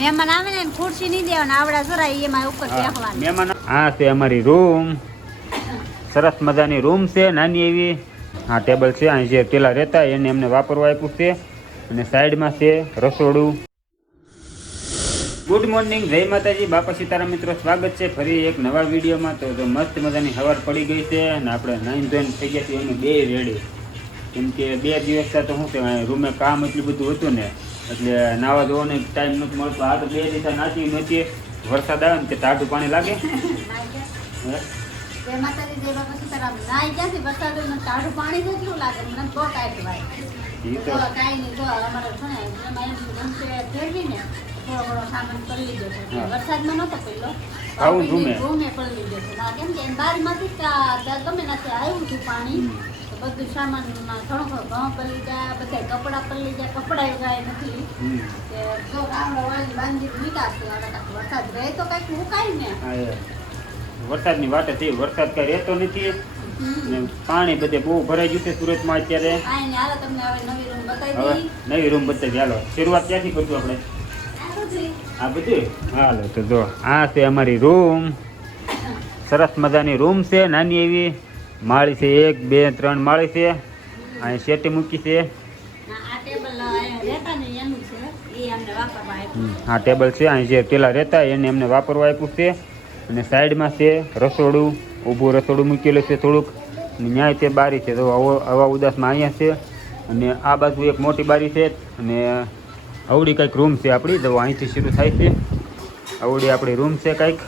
મહેમાન આવે ને ખુરશી નહીં દેવાના, આવડા જોરાય એમાં ઉપર બેસવાનું. મહેમાન આ છે અમારી રૂમ, સરસ મજાની રૂમ છે, નાની એવી. આ ટેબલ છે, અહીં જે પેલા રહેતા એને એમને વાપરવા આપ્યું છે. અને સાઈડમાં છે રસોડું. ગુડ મોર્નિંગ, જય માતાજી, બાપા સીતારામ. મિત્રો સ્વાગત છે ફરી એક નવા વિડીયોમાં. તો મસ્ત મજાની સવાર પડી ગઈ છે અને આપણે નાઈન ધોઈને થઈ ગયા છીએ અમે બે રેડી. કેમ કે 2 દિવસ તો શું કહેવાય, રૂમે કામ એટલું બધું હતું ને એટલે નાવા ધોવાનો ટાઈમ નથી મળતો. આ તો 2 દિવસ નાચી નથી. વરસાદ આવે ને કે ટાઢું પાણી લાગે. વરસાદમાં નતો પેલો રૂમે પડી લીધો કેમ કે બારીમાંથી ગમે નથી આવ્યું હતું પાણી. બધું સામાન ઘણો ઘણો પડી લીધા, બધા કપડા પડી લીધા, કપડા ઉગાય નથી. જો ગામડા વાળી બાંધી નીકળશે વરસાદ રહે તો કઈક મુકાય ને. વરસાદની વાટે થઈ, વરસાદ કઈ રહેતો નથી. પાણી બધે બહુ ભરાઈ ગયું છે સુરતમાં અત્યારે. નવી રૂમ બતાવી. હાલો શરૂઆત ક્યાંથી કરશું આપણે? આ બધું હાલો તો જો આ છે અમારી રૂમ, સરસ મજાની રૂમ છે, નાની એવી. માળી છે 1 2 3 માળી છે. અહીં શેટી મૂકી છે. આ ટેબલ છે, અહીં જે પેલા રહેતા એને એમને વાપરવા આપ્યું છે. અને સાઈડમાં છે રસોડું, ઊભું રસોડું મૂકેલું છે થોડુંક. ન્યાય તે બારી છે, તો હવા ઉદાસમાં અહીંયા છે. અને આ બાજુ એક મોટી બારી છે. અને આવડી કંઈક રૂમ છે આપણી, તો અહીંથી શરૂ થાય છે. આવડી આપણી રૂમ છે કંઈક.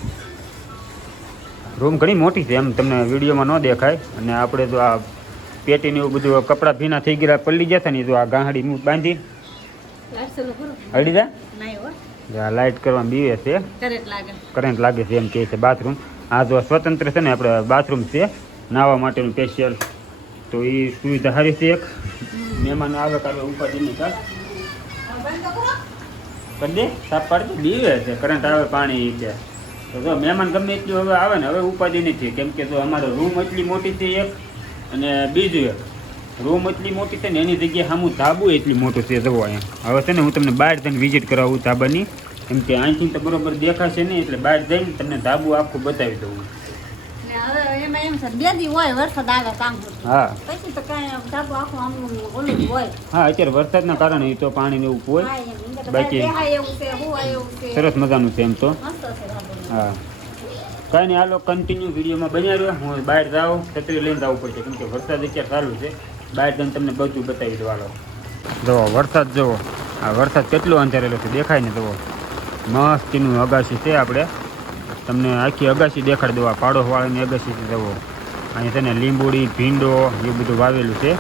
રૂમ ઘણી મોટી છે, એમ તમને વિડીયોમાં ન દેખાય. અને આપણે તો આ પેટીને એવું બધું કપડાં ભીના થઈ ગયા પલ્લી જતા ને, તો આ ગાંહડી બાંધી હળી જા લાઇટ કરવામાં બીવે છે, કરંટ લાગે છે એમ કહે છે. બાથરૂમ આ જો સ્વતંત્ર છે ને આપણે બાથરૂમ છે નાહવા માટેનું સ્પેશિયલ. તો એ સુવિધા સારી છે. એક મહેમાન આવે કાલે ઉપાધિની કાલ કરી દે, સાફ પાડી બીવે છે, કરંટ આવે પાણી છે. તો જો મહેમાન ગમે એટલું હવે આવે ને, હવે ઉપાધિ નથી. કેમ કે જો અમારો રૂમ એટલી મોટી છે એક, અને બીજું એક રૂમ એટલી મોટી છે ને એની જગ્યાએ સામું ધાબુ એટલી મોટું છે. જવો અહીંયા હવે છે ને હું તમને બહાર જઈને વિઝિટ કરાવું ધાબાની. કેમ કે અહીંથી તો બરોબર દેખાશે નહીં, એટલે બહાર જઈને તમને ધાબુ આખું બતાવી દઉં. હા અત્યારે વરસાદના કારણે તો પાણી ને એવું હોય, બાકી સરસ મજાનું છે એમ તો. હા કાંઈ નહીં, હાલો કન્ટિન્યુ વિડીયોમાં બન્યા રહ્યો. હું બહાર જાઉં, છત્રી લઈને જવું પડશે કેમ કે વરસાદ અત્યારે ચાલુ છે. બહાર જઈને તમને બધું બતાવી દો. હાલો જુઓ વરસાદ, જુઓ આ વરસાદ કેટલો અંધારેલો છે, દેખાય ને? જુઓ મસ્તીનું અગાશી છે. આપણે તમને આખી અગાશી દેખાડી દો. આ પાડોશવાળાની અગાશી છે. જુઓ અહીં છે ને લીંબુડી, ભીંડો એ બધું વાવેલું છે.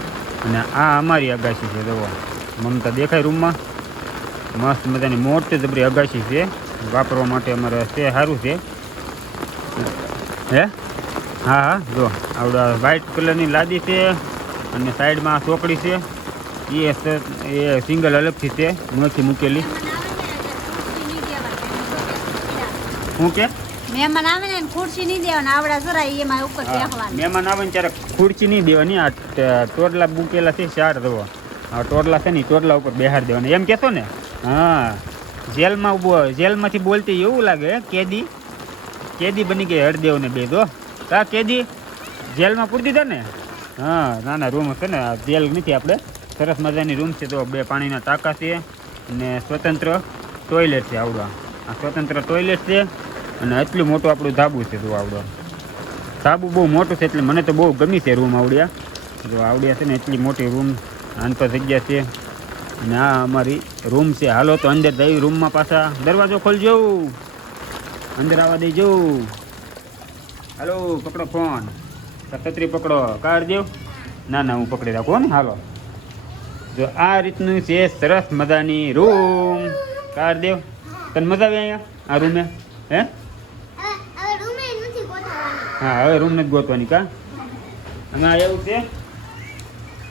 અને આ અમારી અગાશી છે. જુઓ મમતા દેખાય રૂમમાં. મસ્ત મજાની મોટી જબરી અગાશી છે, વાપરવા માટે અમારે છે, સારું છે. હે હા હા જો આવડા વ્હાઈટ કલરની લાદી છે. અને સાઈડમાં ચોકડી છે, એ સિંગલ અલગથી છે, નોથી મૂકેલી. શું કે મહેમાન આવે ને ખુરશી નહીં દેવાના, આવડા જોરાય એમાં ઉપર બેસવાનું. મહેમાન આવે ને ત્યારે ખુરશી નહીં દેવાની. આ ટોડલા મૂકેલા છે 4. જુઓ આ ટોડલા છે ને, ટોડલા ઉપર બેહાડી દેવાના એમ કહેશો ને. હા જેલમાંથી બોલતી એવું લાગે. કેદી બની ગઈ હળદેવ ને બે. જો કા કેદી જેલમાં પૂરી દીધા ને. હા નાના રૂમ છે ને, આ જેલ નથી આપણે. સરસ મજાની રૂમ છે. તો 2 પાણીના ટાંકા છે અને સ્વતંત્ર ટોયલેટ છે. આવડો આ સ્વતંત્ર ટોયલેટ છે. અને એટલું મોટું આપણું ધાબુ છે. તો આવડો ધાબુ બહુ મોટું છે, એટલે મને તો બહુ ગમી છે રૂમ આવડ્યા. જો આવડ્યા છે ને એટલી મોટી રૂમ, આનતો જગ્યા છે. અને આ અમારી રૂમ છે. હાલો તો અંદર જઈ રૂમમાં પાછા. દરવાજો ખોલજો, અંદર આવવા દઈ જવું. હાલો પકડો ફોન, છત્રી પકડો. કાર દેવ ના હું પકડી રાખો ને. હાલો જો આ રીતનું છે સરસ મજાની રૂમ. કાર દેવ તને મજા આવે અહીંયા આ રૂમે? હે હા હવે રૂમ નથી ગોતવાની કા. આમાં એવું છે,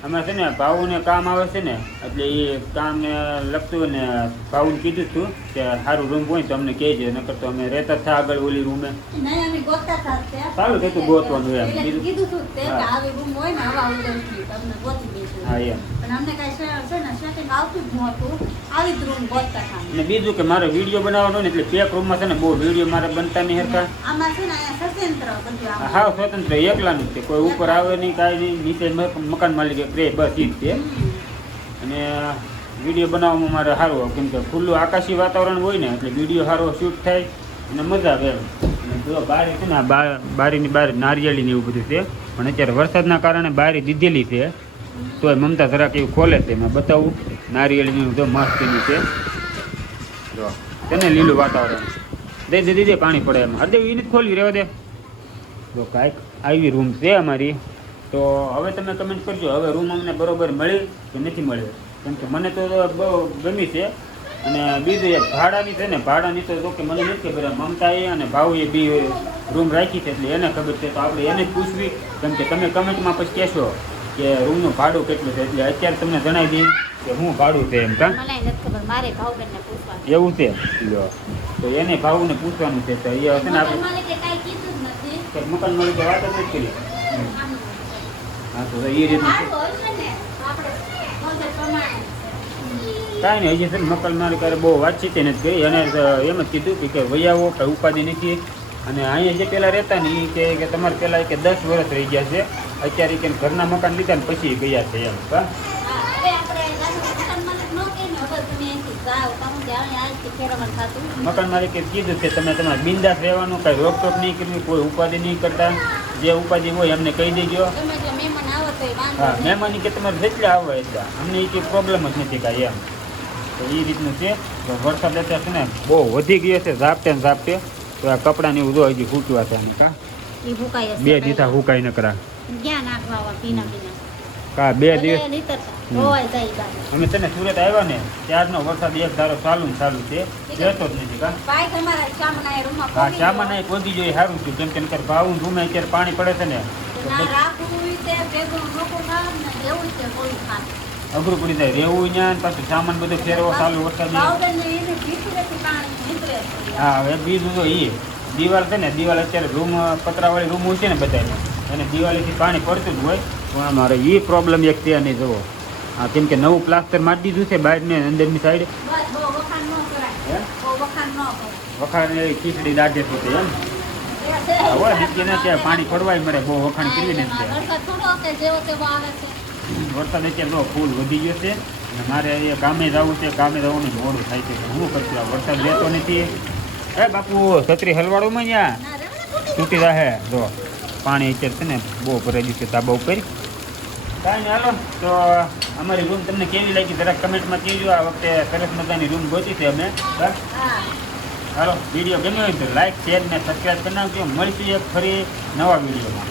આમાં છે ને ભાવુને કામ આવે છે ને, એટલે એ કામને લગતું ને ભાવુને કીધું હતું કે સારું રૂમ હોય તો અમને કહેજે, નકર તો અમે રહેતા હતા આગળ ઓલી રૂમે. સારું થતું ગોતવાનું એમ. હા એમ અને અમને કાંઈ છે ને સેટિંગ આવતું જ નહોતું. આવી જ રૂમ ગોતતા હતા. અને બીજું કે મારે વિડીયો બનાવવાનો ને એટલે પેક રૂમમાં છે ને બહુ વિડીયો મારે બનતા નહીં હરખા. આમાં છે ને અહીંયા સ્વતંત્ર બધું આમ. હાવ સ્વતંત્ર એકલાનું જ છે, કોઈ ઉપર આવે નહીં કાંઈ નહીં, નીચે મકાન માલિક રે બસ ઈ જ છે. અને વિડીયો બનાવવામાં મારે સારું આવે, કેમ કે ખુલ્લું આકાશી વાતાવરણ હોય ને એટલે વિડીયો સારો શૂટ થાય અને મજા આવે એમ. અને જો બારી છે ને આ બારીની બહાર નારિયેળી ને એવું બધું છે, પણ અત્યારે વરસાદના કારણે બારી દીધેલી છે, તોય મમતા જરાક એવું ખોલે છે. એમાં બતાવું નારિયેળીનું જો મસ્તીનું છે, જો તેને લીલું વાતાવરણ દે દીધે પાણી પડે એમ. હરદેવ એ નથી ખોલી રહેવા દે. તો કાંઈક આવી રૂમ છે અમારી. તો હવે તમે કમેન્ટ કરજો હવે રૂમ અમને બરોબર મળી કે નથી મળી, કેમ કે મને તો બહુ ગમી છે. અને બીજું એક ભાડાની છે ને, ભાડાની તો કે મને નથી ખબર, મમતાએ અને ભાવુએ બી રૂમ રાખી છે એટલે એને ખબર છે. તો આપણે એને જ પૂછવી, કેમ કે તમે કમેન્ટમાં પછી કહેશો કે રૂમનું ભાડું કેટલું છે, એટલે અત્યારે તમને જણાવી દઈ કે હું ભાડું છે એમ. કા મને નથી ખબર, મારે ભાવબેનને પૂછવાનું. એવું છે, લો તો એને ભાવુને પૂછવાનું છે. તો એ હશે ને આપણે માલિકે કાંઈ કીધું જ નથી. કે મકાન માલિકે વાત જ નથી કરી. હા તો એ રીતનું છે. ભાડું હશે ને આપણે બજેટ પ્રમાણે. કાંઈ નહીં, હજી છે ને મકાન માલિકે બહુ વાતચીત નથી કરી, અને એમ જ કીધું કે વૈયાવો કંઈ ઉપાધિ નથી. અને અહીંયા જે પહેલાં રહેતા ને એ કે તમારે પહેલાં કે 10 વર્ષ રહી ગયા છે, અત્યારે કે ઘરના મકાન લીધા ને પછી ગયા છે એમ. કા હવે આપણે મકાન માલિક ન કહે ને હવે તમે અહીંથી જાઓ, તમે જાઓ આજથી ફેરવવાનું થતું. મકાન માલિકે કીધું છે તમે તમારે બિંદાસ રહેવાનું, કાંઈ રોકટોક નહીં કરવી, કોઈ ઉપાધિ નહીં કરતા, જે ઉપાધિ હોય એમને કહી દેજો. તમે જો મહેમાન આવે તો એ વાંધો હા, નહીં. મહેમાની કે તમારે જેટલા આવે એટલા, અમને એ કંઈ પ્રોબ્લેમ જ નથી કાંઈ એમ. તો એ રીતનું છે. તો વરસાદ અત્યારે છે ને બહુ વધી ગયો છે, ઝાપટે ને ઝાપટે. તો આ કપડાની ઉધો હજી ફૂટવા છે આની. કા ઈ ભૂકાય હશે. 2 દીધા હુકાઈ ન કરા. ક્યાં નાખવા આવા ભીના ભીના? કા 2 દિવસ એટલે નીતરતા. ધોવાઈ જાય બાર. અમે તને સુરત આવ્યા ને ત્યારનો વરસાદ એક ધારો ચાલુ ને ચાલુ છે, રહેતો જ નથી. કા ભાઈ તમારા સામના રૂમમાં હા પડી સામાન અહીં પહોંચી જોઈએ સારું થયું, કેમ કે નકર ભાવું રૂમે અત્યારે પાણી પડે છે ને તો ના રાખવું ઈ તે ભેગું લોકો ના ને એવું છે કોઈ ખાસ. અઘરું પડી જાય રહેવું ત્યાં, પાછું સામાન બધું ફેરવો ચાલુ વરસાદ. ભાવબેનને એને ભીતરેથી પાણી નીકળે છે. હા હવે બીજું તો એ દિવાલ છે ને, દિવાલ અત્યારે રૂમ પતરાવાળી રૂમ હોય છે ને બધાને, અને દિવાળીથી પાણી પડતું જ હોય. પણ અમારે એ પ્રોબ્લેમ એક છે નહીં જુઓ. હા કેમ કે નવું પ્લાસ્ટર મારી દીધું છે બહાર ને અંદરની સાઈડ. બસ બહુ વખાણ ન કરાય. બહુ વખાણ ન કરાય. વખાણ ખીચડી દાઢે પોતે એમ હવે નીચે ને ત્યાં પાણી પડવાય મળે, બહુ વખાણ કરવી ને ત્યાં. વરસાદ થોડો કે જેવો તેવો આવે છે. વરસાદ અત્યારે બહુ ફૂલ વધી ગયો છે અને મારે એ કામે જવું છે, કામે જવાનું મોડું થાય છે. શું કરશું, આ વરસાદ રહેતો નથી. એ બાપુ છત્રી હલવાડું ત્યાં ના રે મને તૂટી રહે. જો પાણી અત્યારે છે ને બહુ ભરાઈ ગયું છે ધાબા ઉપર. કાંઈ નહીં, હાલો તો અમારી રૂમ તમને કેવી લાગી જરાક કમેન્ટમાં કહેજો. આ વખતે સરસ મજાની રૂમ ગોતી છે અમે. હા. હાલો વિડીયો ગમ્યો હોય તો લાઈક શેર ને સબસ્ક્રાઈબ કરી નાખજો. મળીશું એક ફરી નવા વિડીયોમાં.